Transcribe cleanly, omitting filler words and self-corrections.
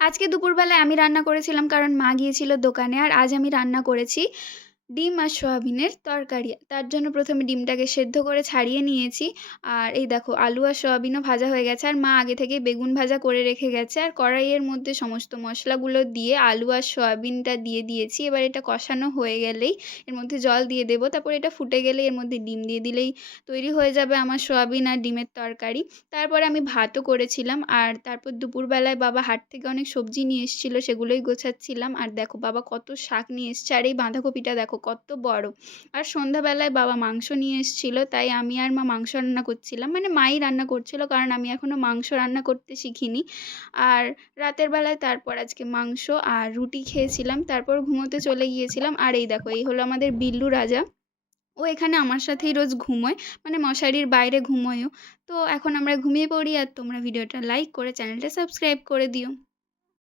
আজকে দুপুরবেলায় আমি রান্না করেছিলাম কারণ মা গিয়েছিল দোকানে। আর আজ আমি রান্না করেছি ডিম আর সয়াবিনের তরকারি। তার জন্য প্রথমে ডিমটাকে সেদ্ধ করে ছাড়িয়ে নিয়েছি। আর এই দেখো আলু আর সয়াবিনও ভাজা হয়ে গেছে, আর মা আগে থেকেই বেগুন ভাজা করে রেখে গেছে। আর কড়াইয়ের মধ্যে সমস্ত মশলাগুলো দিয়ে আলু আর সয়াবিনটা দিয়ে দিয়েছি। এবার এটা কষানো হয়ে গেলেই এর মধ্যে জল দিয়ে দেবো। তারপর এটা ফুটে গেলে এর মধ্যে ডিম দিয়ে দিলেই তৈরি হয়ে যাবে আমার সয়াবিন আর ডিমের তরকারি। তারপরে আমি ভাতও করেছিলাম। আর তারপর দুপুরবেলায় বাবা হাট থেকে অনেক সবজি নিয়ে এসেছিল, সেগুলোই গোছাচ্ছিলাম। আর দেখো বাবা কত শাক নিয়ে এসছে, আর এই বাঁধাকপিটা দেখো কত বড়। আর সন্ধ্যাবেলায় বাবা মাংস নিয়ে এসেছিল, তাই আমি আর মা মাংস রান্না করছিলাম, মানে মাই রান্না করছিল কারণ আমি এখনও মাংস রান্না করতে শিখিনি। আর রাতের বেলায় তারপর আজকে মাংস আর রুটি খেয়েছিলাম, তারপর ঘুমোতে চলে গিয়েছিলাম। আর এই দেখো এই হলো আমাদের বিল্লু রাজা। ও এখানে আমার সাথেই রোজ ঘুমোয়, মানে মশারির বাইরে ঘুমোয়ও। তো এখন আমরা ঘুমিয়ে পড়ি, আর তোমরা ভিডিওটা লাইক করে চ্যানেলটা সাবস্ক্রাইব করে দিও।